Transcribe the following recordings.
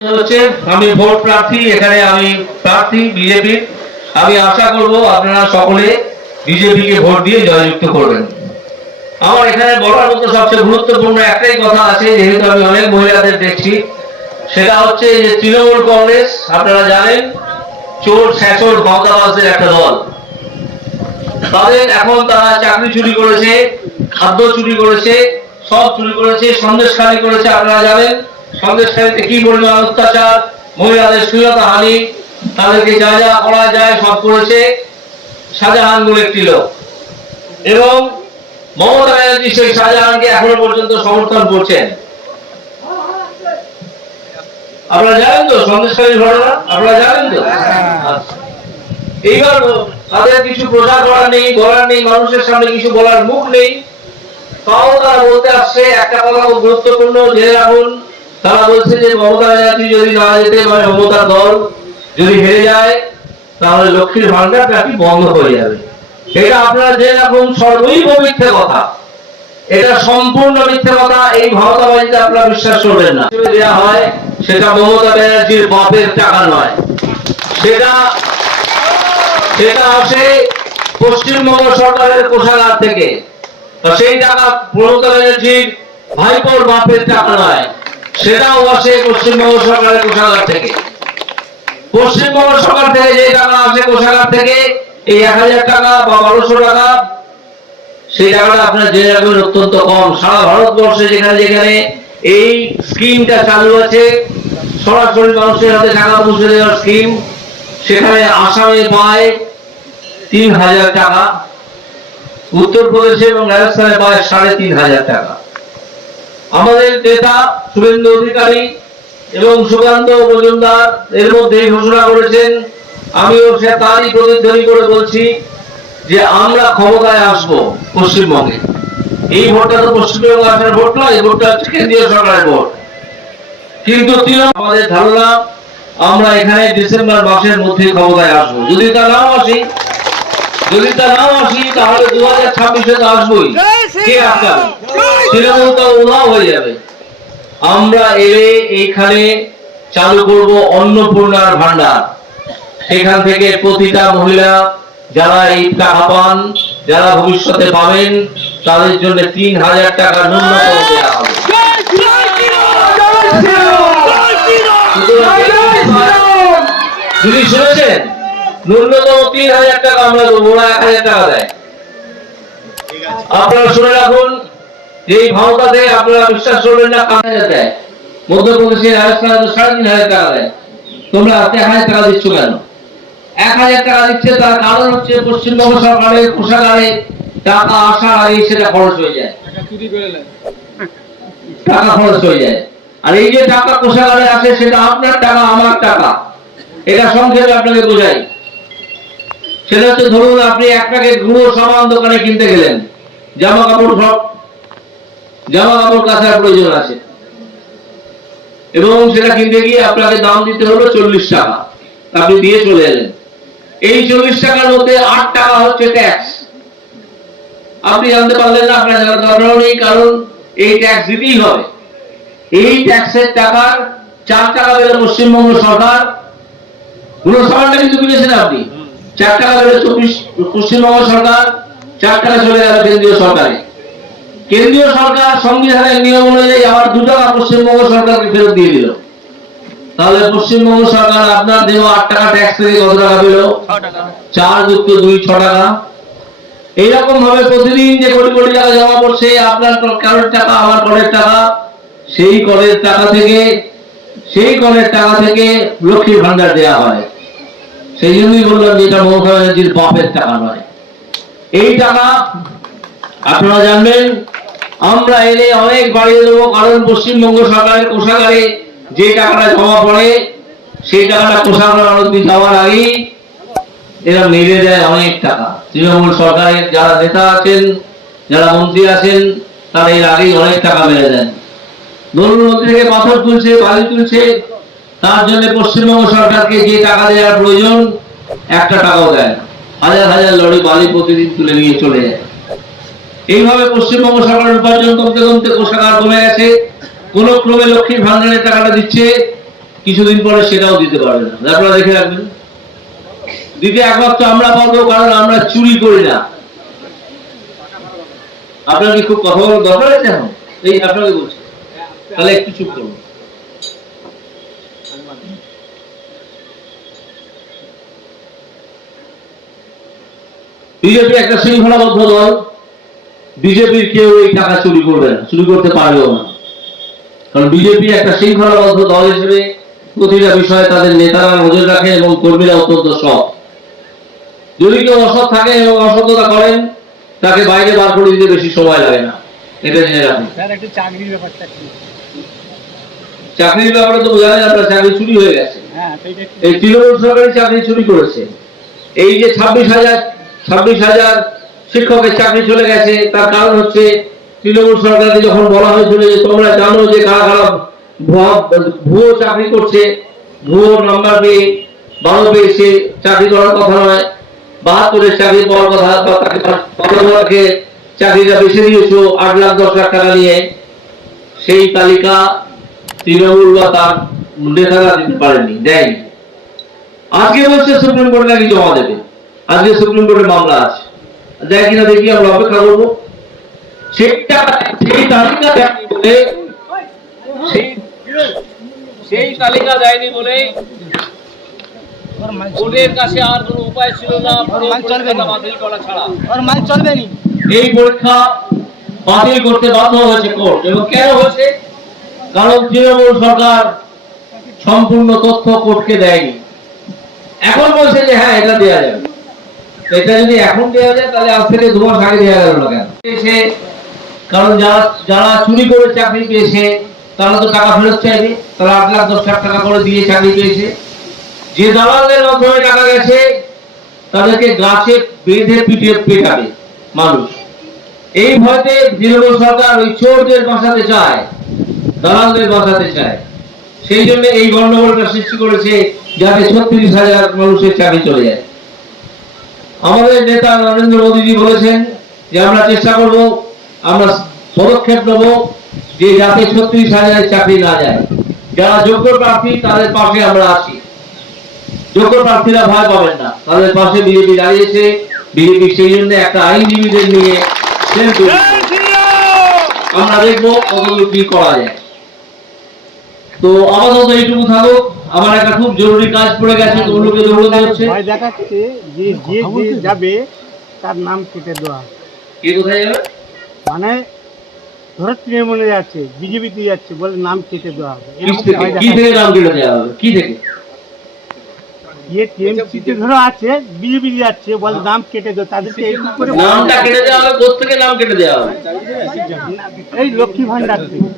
আমি ভোট প্রার্থী, এখানে আমি প্রার্থী বিজেপি। আমি আশা করব আপনারা সকলে বিজেপি কে ভোট দিয়ে জয়যুক্ত করবেন। আমার এখানে বলার মতো সবচেয়ে গুরুত্বপূর্ণ একটাই কথা আছে, যেহেতু আমি অনেক মহিলাদের দেখছি, সেটা হচ্ছে যে তৃণমূল কংগ্রেস আপনারা জানেন চোর ছেচর ভাওতাবাজদের একটা দল। তাদের এখন তারা চাকরি চুরি করেছে, খাদ্য চুরি করেছে, সব চুরি করেছে, সন্দেশখালী করেছে। আপনারা জানেন সন্দেশখালীতে কি পরিমাণ অত্যাচার, মহিলাদের শ্লীলতা হানি, তাদেরকে যা যা করা যায় সব করেছে শাহজাহান বলে একটি লোক। এবং মমতা ব্যানার্জি সেই শাহজাহানকে এখনো পর্যন্ত সমর্থন করছেন। আপনারা জানেন তো সন্দেশখালীর ঘটনা, আপনারা জানেন তো। এইবার তাদের কিছু প্রচার করার নেই, বলার নেই, মানুষের সামনে কিছু বলার মুখ নেই, তাও তারা বলতে আসছে একটা কথা খুব গুরুত্বপূর্ণ জেনে রাখুন। তারা বলছে যে মমতা ব্যানার্জি যদি না যেতে পারে, মমতার দল যদি হেরে যায়, তাহলে লক্ষ্মীর ভান্ডারটা কি বন্ধ হয়ে যাবে। এটা আপনারা জেনে রাখুন, সর্বৈব মিথ্যে কথা, এটা সম্পূর্ণ মিথ্যে কথা। এই ভাওতাবাজিতে আপনারা বিশ্বাস করবেন না। দেওয়া হয় সেটা মমতা ব্যানার্জির বাপের টাকা নয়, সেটা আসে পশ্চিমবঙ্গ সরকারের কোষাগার থেকে। সেই টাকা মমতা ব্যানার্জির ভাইপোর বাপের টাকা নয়, সেটাও আসে পশ্চিমবঙ্গ সরকারের কোষাগার থেকে। পশ্চিমবঙ্গ সরকার থেকে যে টাকা আসে কোষাগার থেকে, এই 1000 টাকা বা 1200 টাকা, সেই টাকাটা আপনারা জেনে রাখবেন অত্যন্ত কম। সারা ভারতবর্ষে যেখানে যেখানে এই স্কিমটা চালু আছে, সরাসরি মানুষের হাতে টাকা পৌঁছে দেওয়ার স্কিম, সেখানে আসামে পায় 3000 টাকা, উত্তরপ্রদেশে এবং রাজস্থানে পায় 3500 টাকা। আমাদের নেতা শুভেন্দু অধিকারী এবং সুকান্ত মজুমদার এর মধ্যে ঘোষণা করেছেন, আমিও সে তারই প্রতিধ্বনি করে বলছি যে আমরা ক্ষমতায় আসবো পশ্চিমবঙ্গে। এই ভোটটা তো পশ্চিমবঙ্গে আসার ভোট নয়, এই ভোটটা হচ্ছে কেন্দ্রীয় সরকারের ভোট। কিন্তু আমাদের ধারণা আমরা এখানে ডিসেম্বর মাসের মধ্যে ক্ষমতায় আসবো। যদি তা নাও আসি তাহলে 2026-এ তো আসবোই। কে আটকাবে? তৃণমূল তো উধাও হয়ে যাবে। আমরা এলে এইখানে চালু করব অন্নপূর্ণার ভান্ডার। সেখান থেকে প্রতিটা মহিলা যারা এই টাকা পান, যারা ভবিষ্যতে পাবেন, তাদের জন্য 3000 টাকা ন্যূনতম দেওয়া হবে। যদি শুনেছেন, ন্যূনতম 3000 টাকা আমরা দেবো, 1000 টাকা দেয়। আপনারা শুনে রাখুন, এই ভাওতাতে আপনারা বিশ্বাস করবেন না, 5000 দেয়। মধ্যপ্রদেশে, রাজস্থানে 3500 টাকা দেয়। তোমরা 1000 টাকা দিচ্ছ কেন? 1000 টাকা দিচ্ছে, তার কারণ হচ্ছে পশ্চিমবঙ্গ সরকারের কোষাগারে টাকা আসার আগে সেটা খরচ হয়ে যায়, টাকা খরচ হয়ে যায়। আর এই যে টাকা কোষাগারে আসে, সেটা আপনার টাকা, আমার টাকা। এটা সংক্ষেপে আপনাকে বোঝাই। সেটা হচ্ছে, ধরুন আপনি এক প্যাকেট গুঁড়ো সাবান দোকানে কিনতে গেলেন, জামা কাপড় কাচার প্রয়োজন আছে, এবং সেটা কিনতে গিয়ে আপনাকে দাম দিতে হলো 40 টাকা। আপনি দিয়ে চলে এলেন। এই 40 টাকার মধ্যে 8 টাকা হচ্ছে ট্যাক্স। আপনি জানতে পারলেন না, আপনার জানার দরকার নেই, কারণ এই ট্যাক্স দিতেই হবে। এই ট্যাক্সের টাকার 4 টাকা দিল পশ্চিমবঙ্গ সরকার। গুঁড়ো সাবানটা কিন্তু কিনেছেন আপনি, 4 টাকা দিল পশ্চিমবঙ্গ সরকার, 4 টাকা চলে গেল কেন্দ্রীয় সরকারে। কেন্দ্রীয় সরকার সংবিধানের নিয়ম অনুযায়ী আবার 2 টাকা পশ্চিমবঙ্গ সরকারকে ফেরত দিয়ে দিল। তাহলে পশ্চিমবঙ্গ সরকার আপনার দেওয়া 8 টাকা ট্যাক্স থেকে কত টাকা পেল? 4 যুক্ত 2 6 টাকা। এইরকম ভাবে প্রতিদিন যে কোটি কোটি টাকা জমা পড়ছে, আপনার কারোর টাকা, আমার করের টাকা, সেই করের টাকা থেকে লক্ষ্মীর ভান্ডার দেওয়া হয়। সেই জন্যই বললাম যে এটা মমতা ব্যানার্জির বাপের টাকা নয়। এই টাকা আপনারা জানবেন, আমরা এনে অনেক বাড়িয়ে দেবো, কারণ পশ্চিমবঙ্গ সরকারের কোষাগারে যে টাকাটা জমা পড়ে, সেই টাকাটা কোষাগার যাওয়ার আগেই এরা মেরে দেয় অনেক টাকা। তৃণমূল সরকারের যারা নেতা আছেন, যারা মন্ত্রী আছেন, তারা এর আগেই অনেক টাকা মেরে দেন। ধরুন নদী থেকে পাথর তুলছে, বালি তুলছে, তার জন্য পশ্চিমবঙ্গ সরকারকে যে টাকা দেওয়ার প্রয়োজন, 1 টাকাও দেয় না। হাজার হাজার লরি বালি প্রতিদিন তুলে নিয়ে চলে যায়। এইভাবে পশ্চিমবঙ্গ সরকারের উপার্জন কমতে কমতে কোষাগার কমে গেছে। কোন ক্রমে লক্ষ্মীর ভান্ডারের টাকাটা দিচ্ছে, কিছুদিন পরে সেটাও দিতে পারবে না। আপনারা দেখে রাখবেন। দিতে একমাত্র আমরা পারবো, কারণ আমরা চুরি করি না। আপনার কি খুব কথা বলার দরকার আছে এখন? এই আপনাকে বলছি, তাহলে একটু চুপ করুন। বিজেপি একটা শৃঙ্খলাবদ্ধ দল। বিজেপির কেউ এই টাকা চুরি করবে না, চুরি করতে পারবেও না। কারণ বিজেপি একটা শৃঙ্খলাবদ্ধ দল হিসেবে প্রতিটা বিষয়ে তাদের নেতারা নজর রাখে এবং কর্মীরা অত্যন্ত সৎ। যদি কেউ অসৎ থাকে এবং অসততা করেন, তাকে বাইরে বার করে দিতে বেশি সময় লাগে না, এটা জেনে রাখুন। চাকরির ব্যাপারে তো বোঝা যায়, আপনার চাকরি চুরি হয়ে গেছে। এই তৃণমূল সরকারি চাকরি চুরি করেছে। এই যে 26,000 শিক্ষকের চাকরি চলে গেছে, তার কারণ হচ্ছে তৃণমূল সরকারকে যখন বলা হয়েছিল যে তোমরা জানো যে কারা কারা ভুয়ো চাকরি করছে, ভুয়ো নাম্বার পেয়ে 12 পেয়েছে, চাকরি করার কথা নয়, 72-এর চাকরি পাওয়ার কথা, তাকে চাকরিটা বেছে দিয়েছো 8 লাখ 10 লাখ টাকা নিয়ে। সেই তালিকা তৃণমূল বা তার নেতারা দিতে পারেনি, দেয়নি। আজকে বলছে সুপ্রিম কোর্টে নাকি জমা দেবে। আজকে সুপ্রিম কোর্টে মামলা আছে, দেয় কিনা দেখি, আমরা অপেক্ষা করবো। সেই তালিকা দেয়নি বলে কোর্টের কাছে আর কোনো উপায় ছিল না, বাতিল করা ছাড়া। এই পরীক্ষা বাতিল করতে বাধ্য হয়েছে কোর্ট। এবং কেন হয়েছে? কারণ তৃণমূল সরকার সম্পূর্ণ তথ্য কোর্টকে দেয়নি। এখন বলছে যে হ্যাঁ এটা দেওয়া যাবে। এটা যদি এখন দেওয়া যায়, তাহলে আজ থেকে 2 মাস আগে দেওয়া গেল না কেন? কারণ যারা চুরি করে চাকরি পেয়েছে তারা তো টাকা ফেরত চাইবে। তারা 8 লাখ 10 লাখ টাকা করে দিয়ে চাকরি পেয়েছে। যে দালালদের মাধ্যমে টাকা গেছে, তাদেরকে গাছে বেঁধে পিটিয়ে পেটাবে মানুষ। এই ভয়তে তৃণমূল সরকার ওই চোরদের বাঁচাতে চায়, দালালদের বাঁচাতে চায়। সেই জন্য এই গন্ডগোলটা সৃষ্টি করেছে, যাতে 36,000 মানুষের চাকরি চলে যায়। আমাদের নেতা নরেন্দ্র মোদীজি বলেছেন যে আমরা চেষ্টা করব, আমরা পদক্ষেপ নেব যে যাতে 36,000 চাকরি না যায়। যারা যোগ্য প্রার্থী তাদের পাশে আমরা আছি। যোগ্য প্রার্থীরা ভয় পাবেন না, তাদের পাশে বিজেপি দাঁড়িয়েছে। বিজেপি সেই জন্য একটা আইনজীবীদের নিয়ে আমরা দেখবো কতদূর কি করা যায়। তো আপাতত এইটুকু থাকুক। আমার একটা খুব জরুরি কাজ পড়ে গেছে, তো লোকে দৌড়তে হচ্ছে। ভয় দেখাচ্ছে যে যে যাবে তার নাম কেটে দেওয়া। কে কোথায় যাবে? মানে ধরো তৃণমূলে যাচ্ছে, বিজেপিতে যাচ্ছে, বলে নাম কেটে দেওয়া হবে। কি থেকে নাম কেটে দেওয়া হবে? কি থেকে? টিএমসিতে ধরো আছে, বিজেপি যাচ্ছে, বলে নাম কেটে দেওয়া। তাদেরকে এই করে নামটা কেটে দেওয়া হবে। কোথা থেকে নাম কেটে দেওয়া হবে? এই লক্ষ্মী ভান্ডার থেকে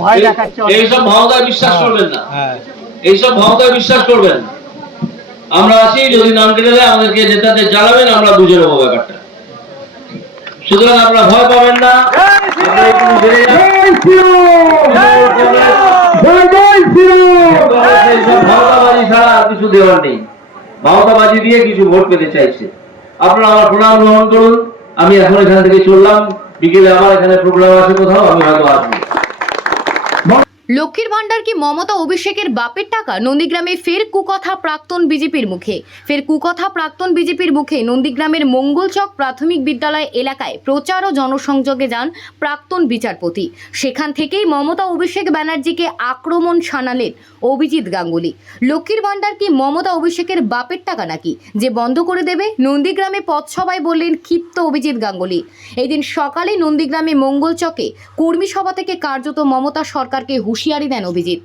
ভয় দেখাচ্ছে। এইসব ভাওতায় বিশ্বাস করবেন না, এইসব ভাওতায় বিশ্বাস করবেন না। আমরা আছি, যদি নাম কেটে দেয় আমাদেরকে নেতাদের জানাবেন, আমরা বুঝে নেবো ব্যাপারটা। সুতরাং আপনারা ভয় পাবেন না। ভাওতাবাজি ছাড়া আর কিছু দেওয়ার নেই। ভাওতাবাজি দিয়ে কিছু ভোট পেতে চাইছে। আপনারা আমার প্রণাম গ্রহণ করুন। আমি এখন এখান থেকে চললাম। বিকেলে আমার এখানে প্রোগ্রাম আছে কোথাও, আমি হয়তো আসবো। লক্ষ্মীর ভান্ডার কি মমতা অভিষেকের বাপের টাকা? নন্দীগ্রামে ফের কুকথা প্রাক্তন বিজেপির মুখে। নন্দীগ্রামের মঙ্গলচক প্রাথমিক বিদ্যালয় এলাকায় প্রচার ও জনসংযোগে যান প্রাক্তন বিচারপতি। সেখান থেকেই মমতা অভিষেক ব্যানার্জিকে আক্রমণ শানালেন অভিজিৎ গাঙ্গুলি। লক্ষ্মীর ভান্ডার কি মমতা অভিষেকের বাপের টাকা নাকি, যে বন্ধ করে দেবে? নন্দীগ্রামে পথসভায় বললেন ক্ষিপ্ত অভিজিৎ গাঙ্গুলি। এই দিন সকালে নন্দীগ্রামে মঙ্গলচকে কর্মী সভা থেকে কার্যত মমতা সরকারকে হুঁশিয়ারি দেন অভিজিৎ।